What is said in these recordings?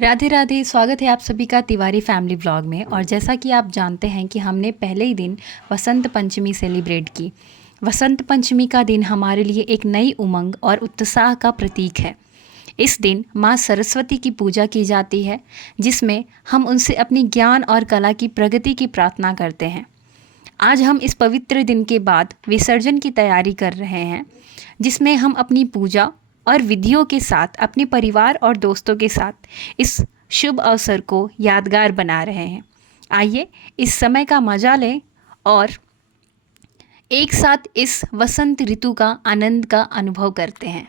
राधे राधे। स्वागत है आप सभी का तिवारी फैमिली व्लॉग में। और जैसा कि आप जानते हैं कि हमने पहले ही दिन वसंत पंचमी सेलिब्रेट की। वसंत पंचमी का दिन हमारे लिए एक नई उमंग और उत्साह का प्रतीक है। इस दिन माँ सरस्वती की पूजा की जाती है, जिसमें हम उनसे अपनी ज्ञान और कला की प्रगति की प्रार्थना करते हैं। आज हम इस पवित्र दिन के बाद विसर्जन की तैयारी कर रहे हैं, जिसमें हम अपनी पूजा और विधियों के साथ अपने परिवार और दोस्तों के साथ इस शुभ अवसर को यादगार बना रहे हैं। आइए इस समय का मजा लें और एक साथ इस वसंत ऋतु का आनंद का अनुभव करते हैं।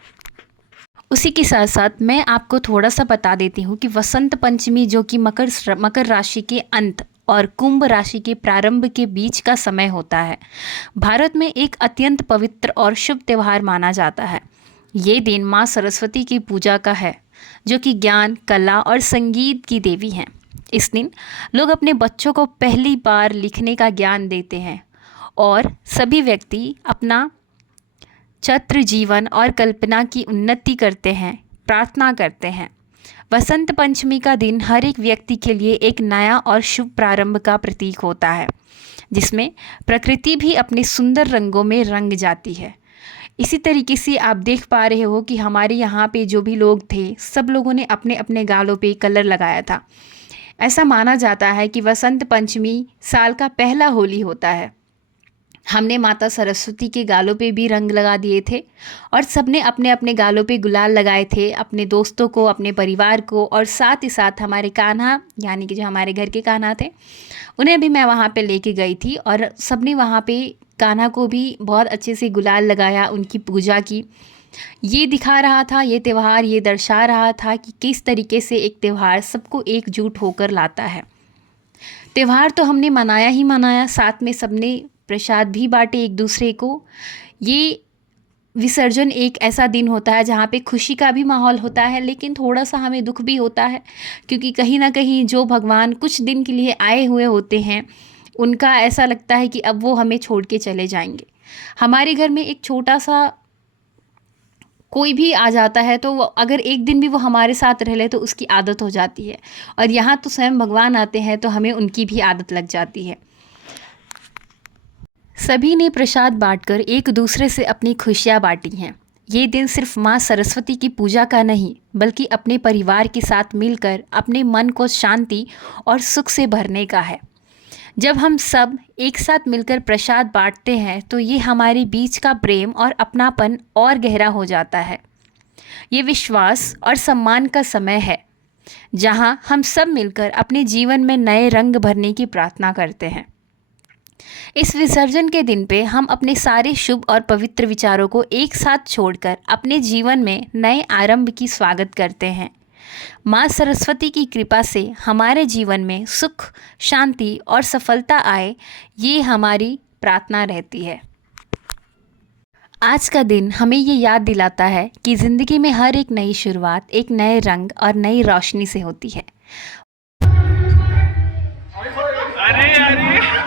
उसी के साथ साथ मैं आपको थोड़ा सा बता देती हूँ कि वसंत पंचमी जो कि मकर राशि के अंत और कुंभ राशि के प्रारंभ के बीच का समय होता है, भारत में एक अत्यंत पवित्र और शुभ त्यौहार माना जाता है। ये दिन माँ सरस्वती की पूजा का है, जो कि ज्ञान, कला और संगीत की देवी हैं। इस दिन लोग अपने बच्चों को पहली बार लिखने का ज्ञान देते हैं और सभी व्यक्ति अपना छत्र जीवन और कल्पना की उन्नति करते हैं, प्रार्थना करते हैं। वसंत पंचमी का दिन हर एक व्यक्ति के लिए एक नया और शुभ प्रारंभ का प्रतीक होता है, जिसमें प्रकृति भी अपने सुंदर रंगों में रंग जाती है। इसी तरीके से आप देख पा रहे हो कि हमारे यहाँ पे जो भी लोग थे, सब लोगों ने अपने अपने गालों पे कलर लगाया था। ऐसा माना जाता है कि वसंत पंचमी साल का पहला होली होता है। हमने माता सरस्वती के गालों पे भी रंग लगा दिए थे और सबने अपने अपने गालों पे गुलाल लगाए थे, अपने दोस्तों को, अपने परिवार को, और साथ ही साथ हमारे कान्हा, यानी कि जो हमारे घर के कान्हा थे, उन्हें भी मैं वहाँ पे लेके गई थी और सबने वहाँ पे कान्हा को भी बहुत अच्छे से गुलाल लगाया, उनकी पूजा की। ये दिखा रहा था, ये त्यौहार ये दर्शा रहा था कि किस तरीके से एक त्यौहार सबको एकजुट होकर लाता है। त्यौहार तो हमने मनाया ही मनाया, साथ में सबने प्रसाद भी बांटे एक दूसरे को। ये विसर्जन एक ऐसा दिन होता है जहाँ पे खुशी का भी माहौल होता है, लेकिन थोड़ा सा हमें दुख भी होता है, क्योंकि कहीं ना कहीं जो भगवान कुछ दिन के लिए आए हुए होते हैं, उनका ऐसा लगता है कि अब वो हमें छोड़ के चले जाएंगे। हमारे घर में एक छोटा सा कोई भी आ जाता है तो अगर एक दिन भी वो हमारे साथ रह ले तो उसकी आदत हो जाती है, और यहाँ तो स्वयं भगवान आते हैं तो हमें उनकी भी आदत लग जाती है। सभी ने प्रसाद बांटकर एक दूसरे से अपनी खुशियाँ बांटी हैं। ये दिन सिर्फ माँ सरस्वती की पूजा का नहीं, बल्कि अपने परिवार के साथ मिलकर अपने मन को शांति और सुख से भरने का है। जब हम सब एक साथ मिलकर प्रसाद बांटते हैं तो ये हमारे बीच का प्रेम और अपनापन और गहरा हो जाता है। ये विश्वास और सम्मान का समय है, जहाँ हम सब मिलकर अपने जीवन में नए रंग भरने की प्रार्थना करते हैं। इस विसर्जन के दिन पे हम अपने सारे शुभ और पवित्र विचारों को एक साथ छोड़कर अपने जीवन में नए आरंभ की स्वागत करते हैं। माँ सरस्वती की कृपा से हमारे जीवन में सुख, शांति और सफलता आए, ये हमारी प्रार्थना रहती है। आज का दिन हमें ये याद दिलाता है कि ज़िंदगी में हर एक नई शुरुआत एक नए रंग और नई रोशनी से होती है। अरे अरे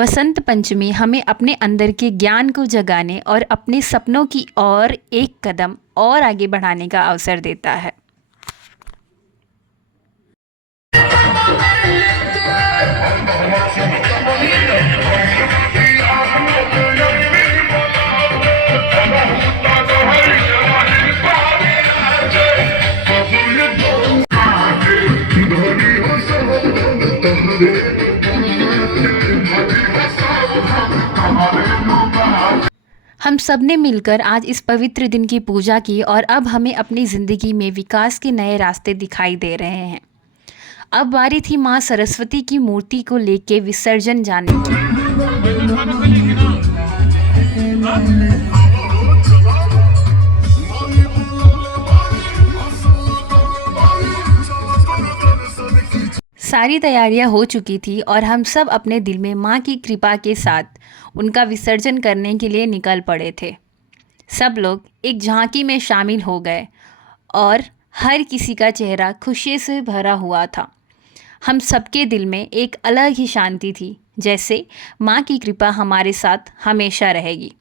वसंत पंचमी हमें अपने अंदर के ज्ञान को जगाने और अपने सपनों की ओर एक कदम और आगे बढ़ाने का अवसर देता है। हम सब ने मिलकर आज इस पवित्र दिन की पूजा की और अब हमें अपनी ज़िंदगी में विकास के नए रास्ते दिखाई दे रहे हैं। अब बारी थी माँ सरस्वती की मूर्ति को लेके विसर्जन जाने की। सारी तैयारियां हो चुकी थी और हम सब अपने दिल में माँ की कृपा के साथ उनका विसर्जन करने के लिए निकल पड़े थे। सब लोग एक झांकी में शामिल हो गए और हर किसी का चेहरा खुशी से भरा हुआ था। हम सबके दिल में एक अलग ही शांति थी, जैसे माँ की कृपा हमारे साथ हमेशा रहेगी।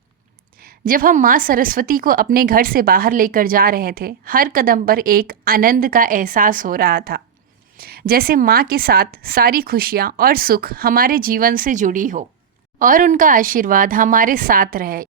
जब हम माँ सरस्वती को अपने घर से बाहर लेकर जा रहे थे, हर कदम पर एक आनंद का एहसास हो रहा था, जैसे माँ के साथ सारी खुशियाँ और सुख हमारे जीवन से जुड़ी हो और उनका आशीर्वाद हमारे साथ रहे।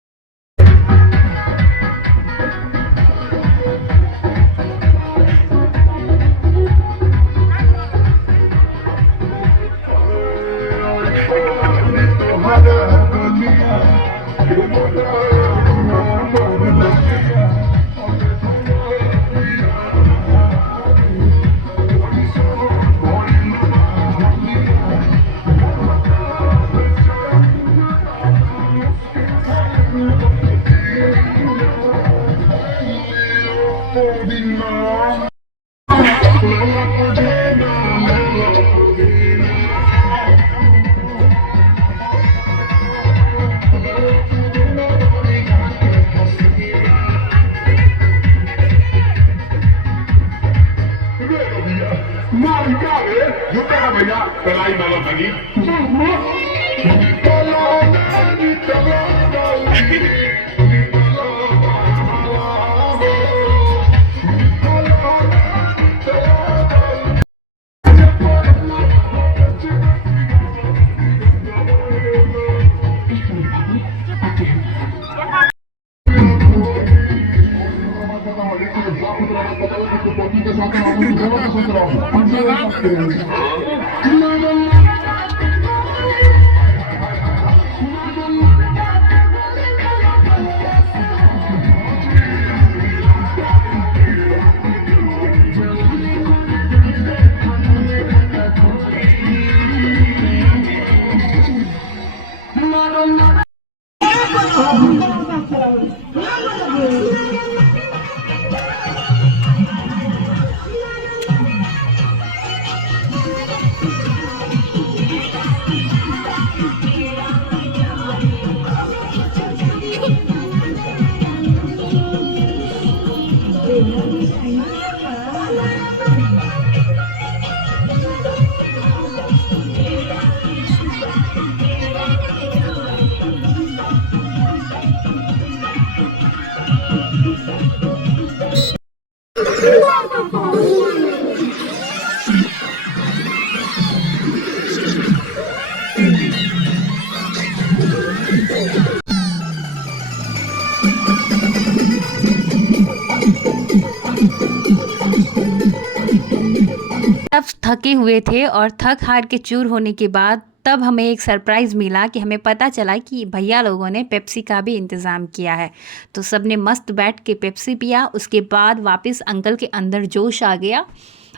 तब थके हुए थे और थक हार के चूर होने के बाद तब हमें एक सरप्राइज़ मिला कि हमें पता चला कि भैया लोगों ने पेप्सी का भी इंतज़ाम किया है। तो सब ने मस्त बैठ के पेप्सी पिया। उसके बाद वापस अंकल के अंदर जोश आ गया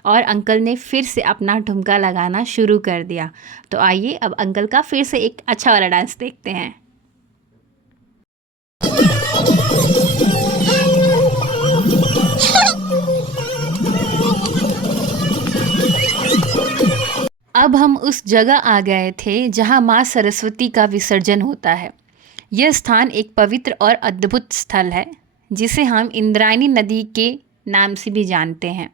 और अंकल ने फिर से अपना ठुमका लगाना शुरू कर दिया। तो आइए अब अंकल का फिर से एक अच्छा वाला डांस देखते हैं। अब हम उस जगह आ गए थे जहां माँ सरस्वती का विसर्जन होता है। यह स्थान एक पवित्र और अद्भुत स्थल है, जिसे हम इंद्रायणी नदी के नाम से भी जानते हैं।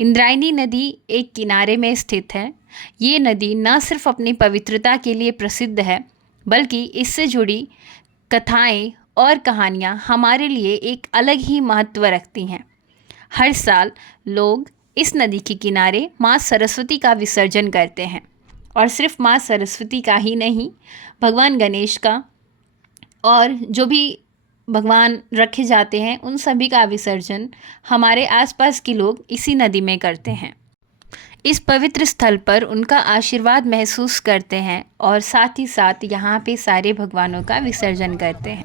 इंद्रायणी नदी एक किनारे में स्थित है। ये नदी न सिर्फ अपनी पवित्रता के लिए प्रसिद्ध है, बल्कि इससे जुड़ी कथाएं और कहानियाँ हमारे लिए एक अलग ही महत्व रखती हैं। हर साल लोग इस नदी के किनारे माँ सरस्वती का विसर्जन करते हैं और सिर्फ माँ सरस्वती का ही नहीं, भगवान गणेश का और जो भी भगवान रखे जाते हैं उन सभी का विसर्जन हमारे आसपास के लोग इसी नदी में करते हैं। इस पवित्र स्थल पर उनका आशीर्वाद महसूस करते हैं और साथ ही साथ यहाँ पे सारे भगवानों का विसर्जन करते हैं।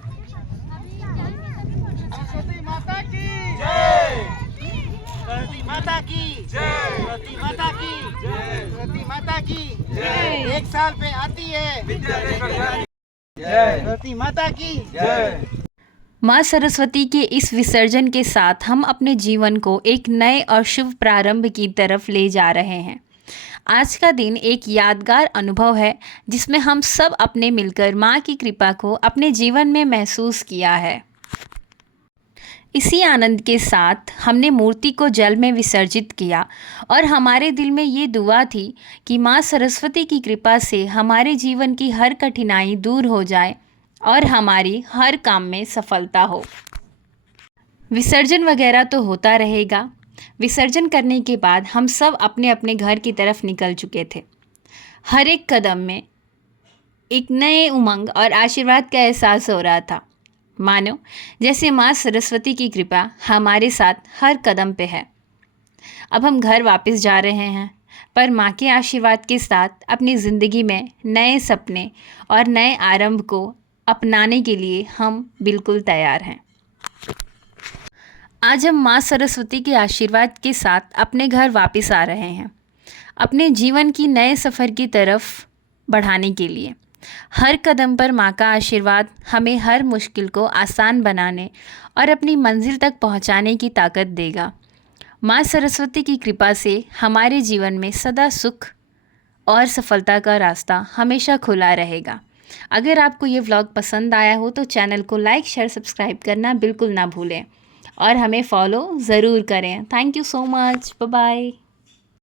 सरस्वती माता की जय, सरस्वती माता की जय, सरस्वती माता की जय, सरस्वती माता की जय। एक साल पे आती है जय, सरस्वती माता की जय। माँ सरस्वती के इस विसर्जन के साथ हम अपने जीवन को एक नए और शुभ प्रारंभ की तरफ ले जा रहे हैं। आज का दिन एक यादगार अनुभव है जिसमें हम सब अपने मिलकर माँ की कृपा को अपने जीवन में महसूस किया है। इसी आनंद के साथ हमने मूर्ति को जल में विसर्जित किया और हमारे दिल में ये दुआ थी कि माँ सरस्वती की कृपा से हमारे जीवन की हर कठिनाई दूर हो जाए और हमारी हर काम में सफलता हो। विसर्जन वगैरह तो होता रहेगा। विसर्जन करने के बाद हम सब अपने अपने घर की तरफ निकल चुके थे। हर एक कदम में एक नए उमंग और आशीर्वाद का एहसास हो रहा था, मानो जैसे माँ सरस्वती की कृपा हमारे साथ हर कदम पे है। अब हम घर वापस जा रहे हैं, पर माँ के आशीर्वाद के साथ अपनी ज़िंदगी में नए सपने और नए आरंभ को अपनाने के लिए हम बिल्कुल तैयार हैं। आज हम माँ सरस्वती के आशीर्वाद के साथ अपने घर वापस आ रहे हैं, अपने जीवन की नए सफ़र की तरफ बढ़ाने के लिए। हर कदम पर माँ का आशीर्वाद हमें हर मुश्किल को आसान बनाने और अपनी मंजिल तक पहुँचाने की ताकत देगा। माँ सरस्वती की कृपा से हमारे जीवन में सदा सुख और सफलता का रास्ता हमेशा खुला रहेगा। अगर आपको ये व्लॉग पसंद आया हो तो चैनल को लाइक, शेयर, सब्सक्राइब करना बिल्कुल ना भूलें और हमें फॉलो ज़रूर करें। Thank you so much. Bye bye.